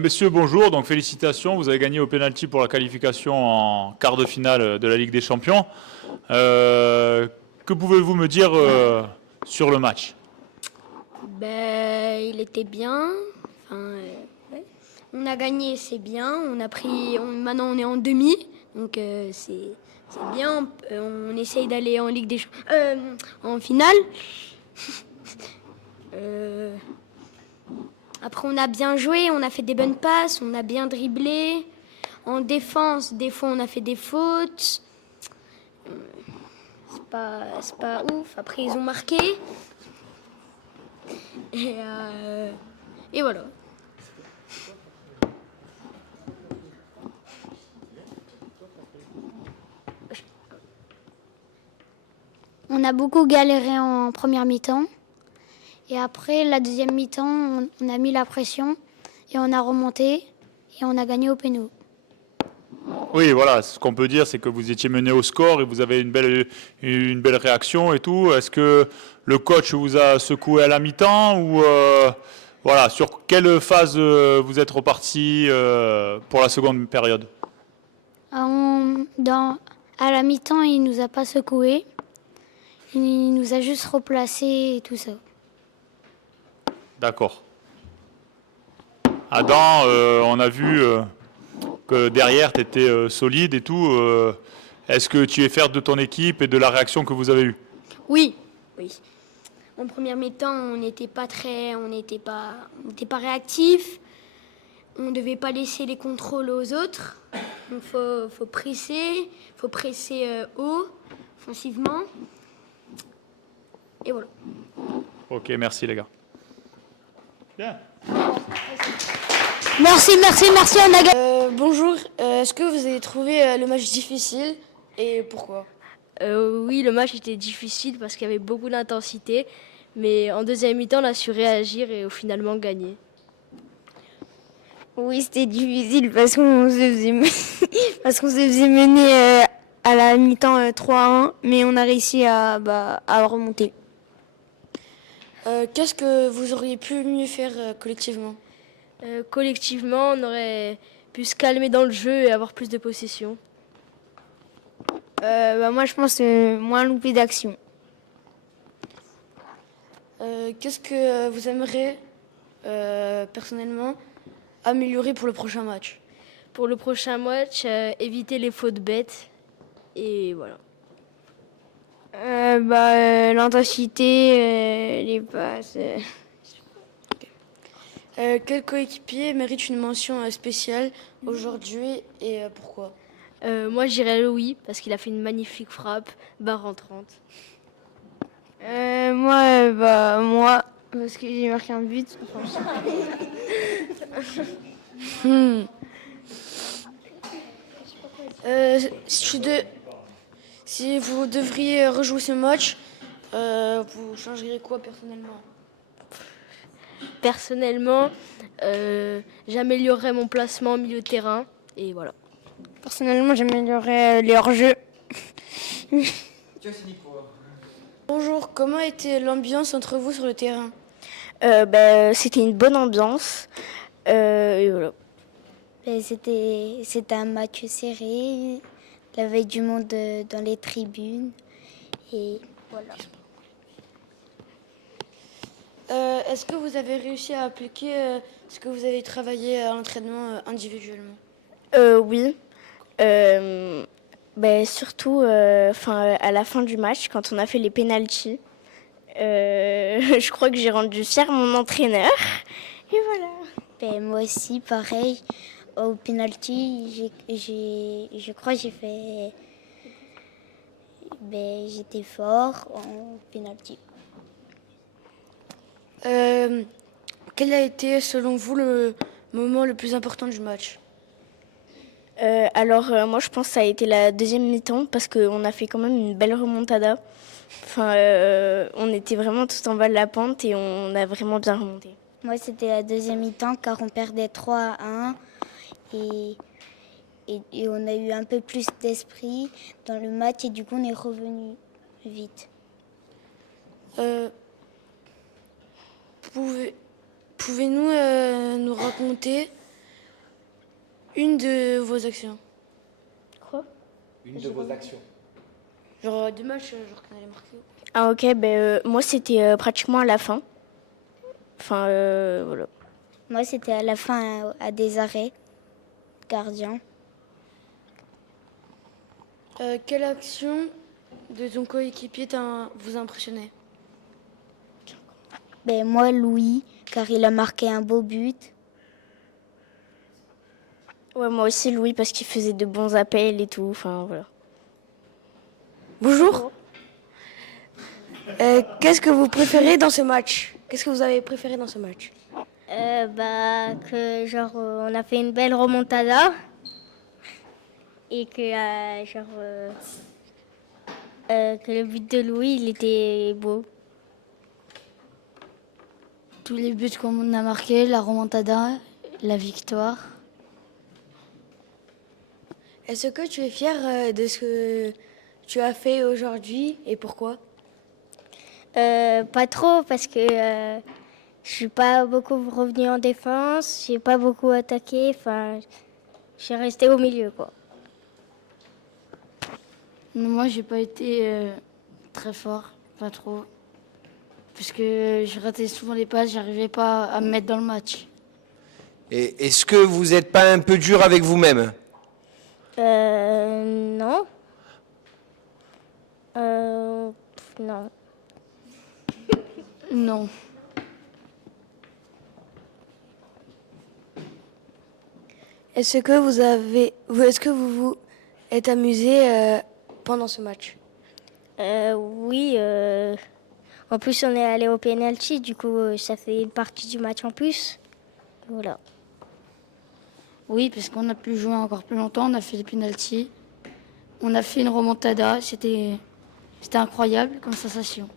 Messieurs, bonjour. Donc félicitations, vous avez gagné au pénalty pour la qualification en quart de finale de la Ligue des Champions. Que pouvez-vous me dire sur le match? Il était bien. Ouais. On a gagné, c'est bien. Maintenant on est en demi, donc c'est bien. On essaye d'aller en Ligue des Champions, en finale. Après, on a bien joué, on a fait des bonnes passes, on a bien dribblé. En défense, des fois, on a fait des fautes. C'est pas ouf. Après, ils ont marqué. Et voilà. On a beaucoup galéré en première mi-temps. Et après, la deuxième mi-temps, on a mis la pression et on a remonté et on a gagné au péno. Oui, voilà, ce qu'on peut dire, c'est que vous étiez mené au score et vous avez une belle réaction et tout. Est-ce que le coach vous a secoué à la mi-temps ou voilà, sur quelle phase vous êtes reparti pour la seconde période? À la mi-temps, il nous a pas secoué. Il nous a juste replacé et tout ça. D'accord. Adam, on a vu que derrière, tu étais solide et tout. Est-ce que tu es fier de ton équipe et de la réaction que vous avez eue? Oui. En première mi-temps, on n'était pas réactif. On ne devait pas laisser les contrôles aux autres. Donc faut presser haut, offensivement. Et voilà. Ok, merci les gars. Bien. Merci, on a gagné. Bonjour, est-ce que vous avez trouvé le match difficile et pourquoi? Oui, le match était difficile parce qu'il y avait beaucoup d'intensité, mais en deuxième mi-temps, on a su réagir et finalement gagner. Oui, c'était difficile parce qu'on se faisait mener à la mi-temps 3-1, mais on a réussi à remonter. Qu'est-ce que vous auriez pu mieux faire collectivement? Collectivement, on aurait pu se calmer dans le jeu et avoir plus de possession. Moi, je pense moins louper d'action. Qu'est-ce que vous aimeriez personnellement améliorer pour le prochain match? Pour le prochain match, éviter les fautes bêtes et voilà. L'intensité, les passes. Quel coéquipier mérite une mention spéciale aujourd'hui et pourquoi? Moi, j'irais Louis parce qu'il a fait une magnifique frappe, barre en 30. Moi, parce que j'ai marqué un but. Si vous devriez rejouer ce match, vous changeriez quoi personnellement? Personnellement, j'améliorerais mon placement au milieu de terrain et voilà. Personnellement, j'améliorerais les hors-jeux. Bonjour, comment était l'ambiance entre vous sur le terrain? C'était une bonne ambiance. Et voilà. C'était un match serré. Il y avait du monde dans les tribunes. Et voilà. Est-ce que vous avez réussi à appliquer ce que vous avez travaillé à l'entraînement individuellement? Oui. Surtout à la fin du match, quand on a fait les pénaltys. Je crois que j'ai rendu fier mon entraîneur. Et voilà. Moi aussi, pareil. Au penalty, je crois que j'étais fort en penalty. Quel a été, selon vous, le moment le plus important du match? Moi, je pense que ça a été la deuxième mi-temps parce qu'on a fait quand même une belle remontada. On était vraiment tout en bas de la pente et on a vraiment bien remonté. Moi, c'était la deuxième mi-temps car on perdait 3-1 et on a eu un peu plus d'esprit dans le match et du coup, on est revenu vite. Pouvez-vous nous raconter une de vos actions. Quoi? Une de vos actions. Genre deux matchs, genre qu'on allait marquer. Ah ok, moi c'était pratiquement à la fin. Enfin, voilà. Moi, c'était à la fin, à des arrêts. Gardien. Quelle action de ton coéquipier vous a impressionné? Moi, Louis, car il a marqué un beau but. Ouais, moi aussi Louis parce qu'il faisait de bons appels et tout. Enfin, voilà. Bonjour. Qu'est-ce que vous préférez dans ce match? Qu'est-ce que vous avez préféré dans ce match? Que genre on a fait une belle remontada et que que le but de Louis il était beau. Tous les buts qu'on a marqués, la remontada, la victoire. Est-ce que tu es fier de ce que tu as fait aujourd'hui et pourquoi? Pas trop parce que je suis pas beaucoup revenu en défense, j'ai pas beaucoup attaqué, enfin je suis restée au milieu quoi. Moi, j'ai pas été très fort, pas trop. Puisque je ratais souvent les passes, j'arrivais pas à me mettre dans le match. Et est-ce que vous n'êtes pas un peu dur avec vous-même? Non. Non. Non. Est-ce que vous êtes amusé pendant ce match? Oui. En plus, on est allé au penalty, du coup, ça fait une partie du match en plus. Voilà. Oui, parce qu'on a pu jouer encore plus longtemps, on a fait des pénaltys. On a fait une remontada, c'était incroyable comme sensation.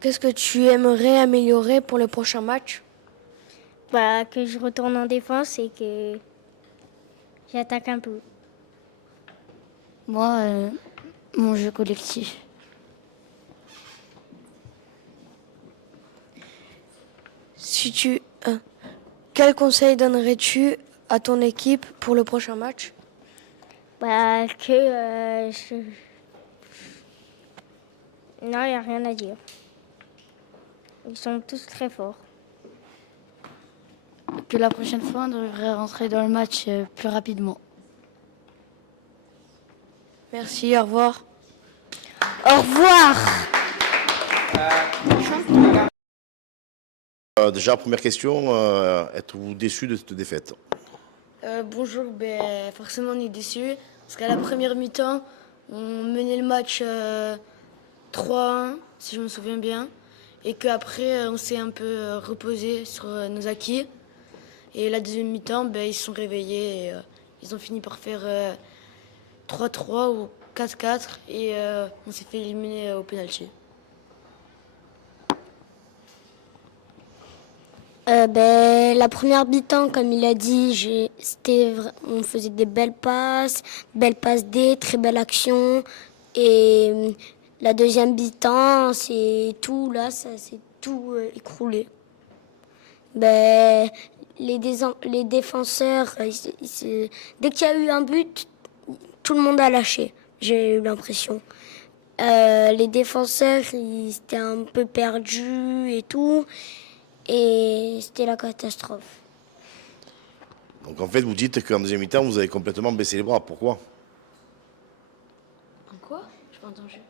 Qu'est-ce que tu aimerais améliorer pour le prochain match? Que je retourne en défense et que j'attaque un peu. Moi, mon jeu collectif. Quel conseil donnerais-tu à ton équipe pour le prochain match? Non, il n'y a rien à dire. Ils sont tous très forts. Que la prochaine fois, on devrait rentrer dans le match plus rapidement. Merci, au revoir. Au revoir. Déjà, première question, êtes-vous déçu de cette défaite? Bonjour, forcément on est déçus parce qu'à la première mi-temps, on menait le match 3-1, si je me souviens bien, et qu'après on s'est un peu reposé sur nos acquis. Et la deuxième mi-temps, ils se sont réveillés et ils ont fini par faire 3-3 ou 4-4 et on s'est fait éliminer au pénalty. La première mi-temps, comme il a dit, on faisait des belles passes D, très belle action. Et la deuxième mi-temps, c'est tout, là, ça s'est tout écroulé. Les défenseurs, dès qu'il y a eu un but, tout le monde a lâché, j'ai eu l'impression. Les défenseurs, ils étaient un peu perdus et tout. Et c'était la catastrophe. Donc en fait, vous dites qu'en deuxième mi-temps, vous avez complètement baissé les bras. Pourquoi? En quoi? Je pas entendu.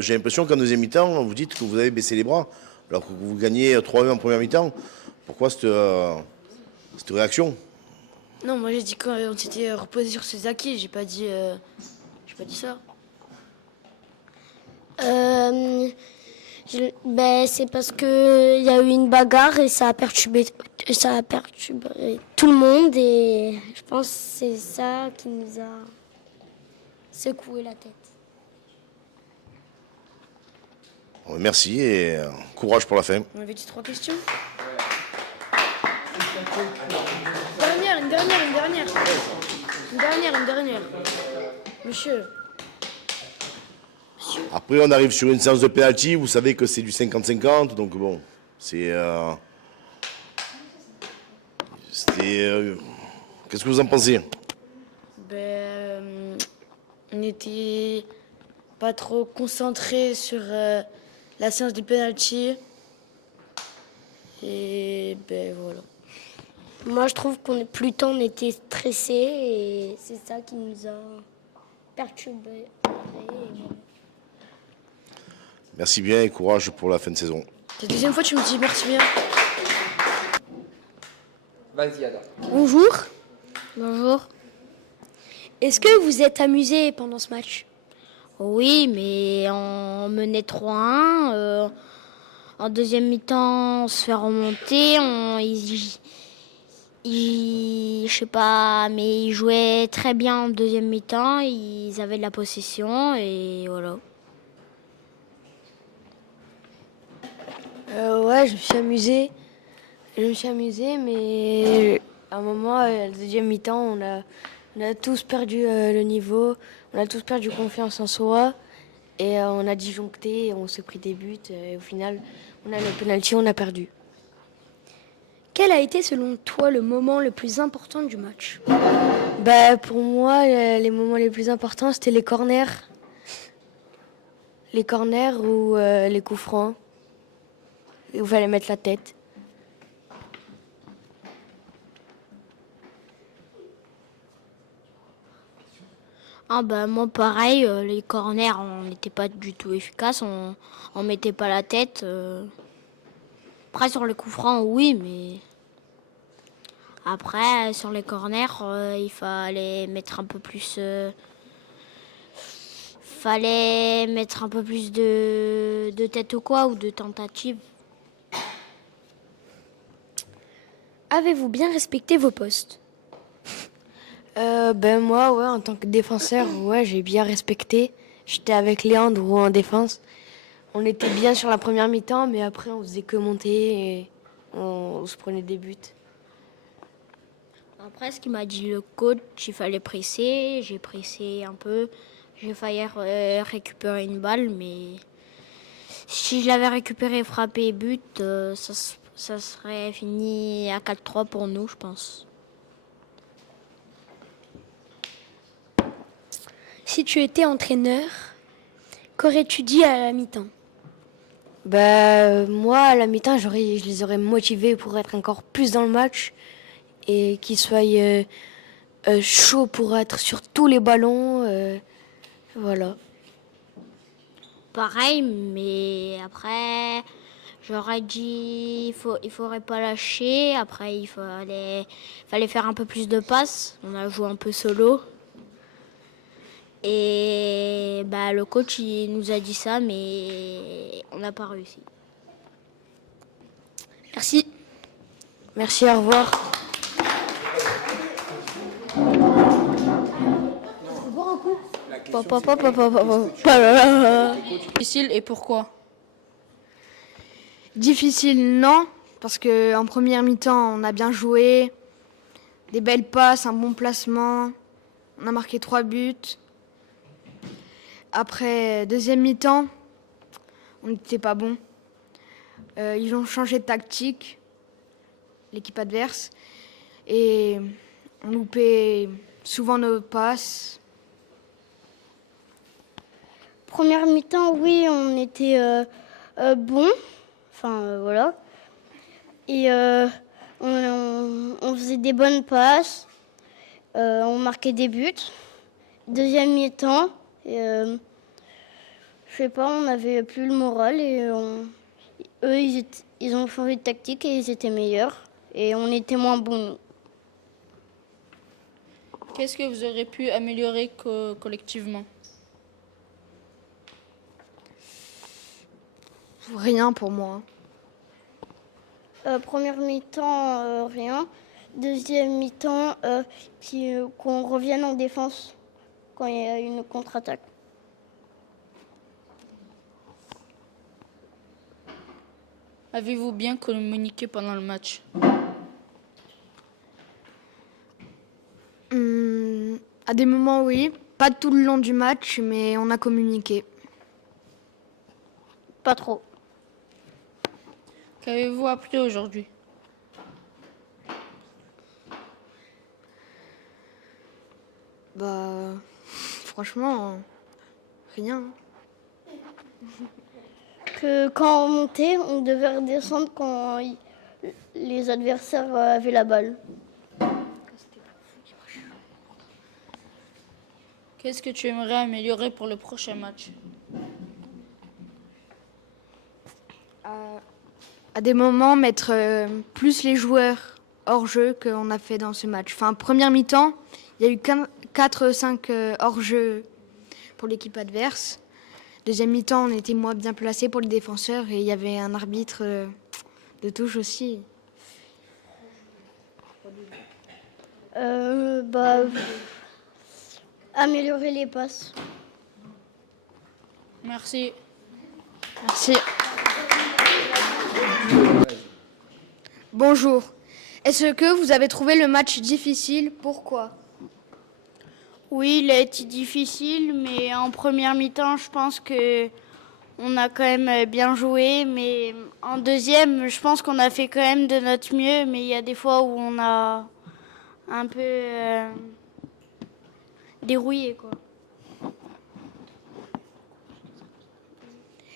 J'ai l'impression qu'en deuxième mi-temps, vous dites que vous avez baissé les bras, alors que vous gagnez 3-1 en première mi-temps. Pourquoi cette réaction? Non, moi j'ai dit qu'on s'était reposé sur ses acquis, j'ai pas dit ça. C'est parce que il y a eu une bagarre et ça a perturbé tout le monde et je pense que c'est ça qui nous a secoué la tête. Merci et courage pour la fin. On avait dit 3 questions. Une dernière. Monsieur. Après, on arrive sur une séance de pénalty, vous savez que c'est du 50-50, donc bon, Qu'est-ce que vous en pensez? On n'était pas trop concentré sur la séance du penalty. Et voilà. Moi, je trouve qu'on est plutôt on était stressé et c'est ça qui nous a perturbés. Merci bien et courage pour la fin de saison. C'est la deuxième fois que tu me dis merci bien. Vas-y, Ada. Bonjour. Bonjour. Est-ce que vous êtes amusé pendant ce match? Oui, mais on menait 3-1. En deuxième mi-temps, on se fait remonter. Je sais pas, mais ils jouaient très bien en deuxième mi-temps. Ils avaient de la possession et voilà. Ouais, je me suis amusée. Mais à un moment, à la deuxième mi-temps, on a tous perdu le niveau. On a tous perdu confiance en soi. Et on a disjoncté, on s'est pris des buts. Et au final, on a le penalty, on a perdu. Quel a été selon toi le moment le plus important du match? Pour moi, les moments les plus importants, c'était les corners. Les corners ou les coups francs. Où il fallait mettre la tête. Moi pareil, les corners on n'était pas du tout efficace, on mettait pas la tête. Après sur les coups francs oui, mais après sur les corners il fallait mettre un peu plus de tête ou quoi, ou de tentative. Avez-vous bien respecté vos postes? Moi, ouais, en tant que défenseur, ouais, j'ai bien respecté. J'étais avec Léandre ou en défense. On était bien sur la première mi-temps, mais après, on faisait que monter et on se prenait des buts. Après, ce qu'il m'a dit le coach, il fallait presser. J'ai pressé un peu. J'ai failli récupérer une balle, mais si je l'avais récupéré, frappé et but, ça serait fini à 4-3 pour nous, je pense. Si tu étais entraîneur, qu'aurais-tu dit à la mi-temps? Moi, à la mi-temps, je les aurais motivés pour être encore plus dans le match et qu'ils soient chauds pour être sur tous les ballons. Voilà. Pareil, mais après, j'aurais dit il faudrait pas lâcher. Après, fallait faire un peu plus de passes. On a joué un peu solo. Et le coach il nous a dit ça, mais on n'a pas réussi. Merci. Merci, au revoir. Difficile et pourquoi? Difficile, non, parce qu'en première mi-temps, on a bien joué, des belles passes, un bon placement, on a marqué 3 buts. Après, deuxième mi-temps, on n'était pas bon. Ils ont changé de tactique, l'équipe adverse, et on loupait souvent nos passes. Première mi-temps, oui, on était bon. Enfin, voilà. Et on faisait des bonnes passes. On marquait des buts. Deuxième mi-temps, je sais pas, on n'avait plus le moral. Et eux, ils ont changé de tactique et ils étaient meilleurs. Et on était moins bons, nous. Qu'est-ce que vous aurez pu améliorer collectivement? Rien pour moi. Première mi-temps, rien. Deuxième mi-temps, qu'on revienne en défense quand il y a une contre-attaque. Avez-vous bien communiqué pendant le match? À des moments, oui. Pas tout le long du match, mais on a communiqué. Pas trop. Qu'avez-vous appris aujourd'hui? Bah, franchement, rien. Que quand on montait, on devait redescendre quand les adversaires avaient la balle. Qu'est-ce que tu aimerais améliorer pour le prochain match? À des moments, mettre plus les joueurs hors jeu qu'on a fait dans ce match. Enfin, première mi-temps, il y a eu 4-5 hors jeu pour l'équipe adverse. Deuxième mi-temps, on était moins bien placés pour les défenseurs et il y avait un arbitre de touche aussi. Améliorer les passes. Merci. Merci. Bonjour. Est-ce que vous avez trouvé le match difficile? Pourquoi? Oui, il a été difficile, mais en première mi-temps, je pense que on a quand même bien joué. Mais en deuxième, je pense qu'on a fait quand même de notre mieux. Mais il y a des fois où on a un peu dérouillé, quoi.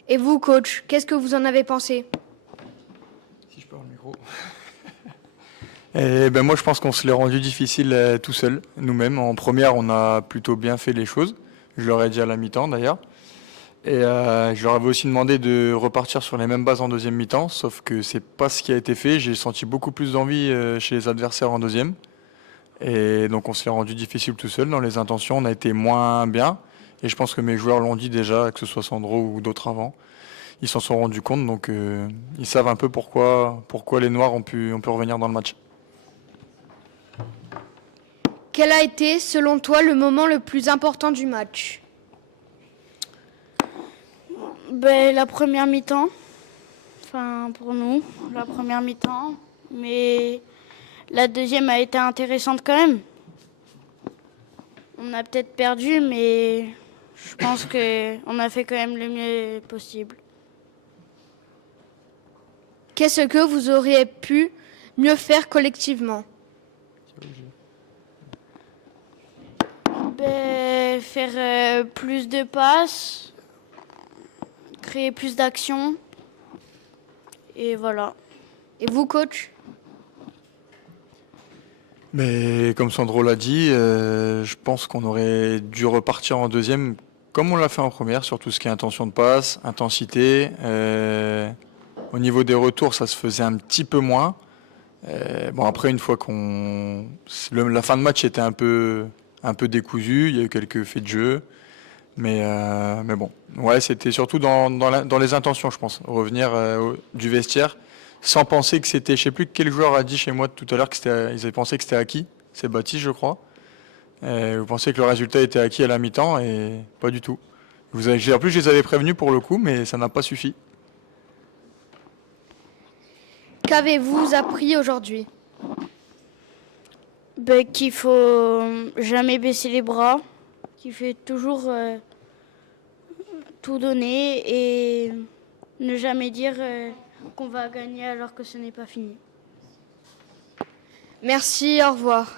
Et vous, coach, qu'est-ce que vous en avez pensé? Si je peux avoir le micro. Et ben moi, je pense qu'on se l'est rendu difficile tout seul, nous-mêmes. En première, on a plutôt bien fait les choses. Je leur ai dit à la mi-temps, d'ailleurs. Et je leur avais aussi demandé de repartir sur les mêmes bases en deuxième mi-temps, sauf que c'est pas ce qui a été fait. J'ai senti beaucoup plus d'envie chez les adversaires en deuxième. Et donc, on se l'est rendu difficile tout seul. Dans les intentions, on a été moins bien. Et je pense que mes joueurs l'ont dit déjà, que ce soit Sandro ou d'autres avant. Ils s'en sont rendus compte, donc ils savent un peu pourquoi les Noirs ont pu revenir dans le match. Quel a été, selon toi, le moment le plus important du match? La première mi-temps. Enfin, pour nous, la première mi-temps. Mais la deuxième a été intéressante quand même. On a peut-être perdu, mais je pense qu'on a fait quand même le mieux possible. Qu'est-ce que vous auriez pu mieux faire collectivement? Faire plus de passes, créer plus d'actions, et voilà. Et vous, coach? Mais comme Sandro l'a dit, je pense qu'on aurait dû repartir en deuxième comme on l'a fait en première, sur tout ce qui est intention de passe, intensité. Au niveau des retours, ça se faisait un petit peu moins. Bon, après, une fois la fin de match était un peu décousue, il y a eu quelques faits de jeu. Mais bon, ouais, c'était surtout dans les intentions, je pense. Revenir du vestiaire sans penser que c'était, je sais plus quel joueur a dit chez moi tout à l'heure qu'ils avaient pensé que c'était acquis. C'est Baptiste, je crois. Vous pensez que le résultat était acquis à la mi-temps et pas du tout. En plus, je les avais prévenus pour le coup, mais ça n'a pas suffi. Qu'avez-vous appris aujourd'hui? Qu'il faut jamais baisser les bras, qu'il faut toujours tout donner et ne jamais dire qu'on va gagner alors que ce n'est pas fini. Merci, au revoir.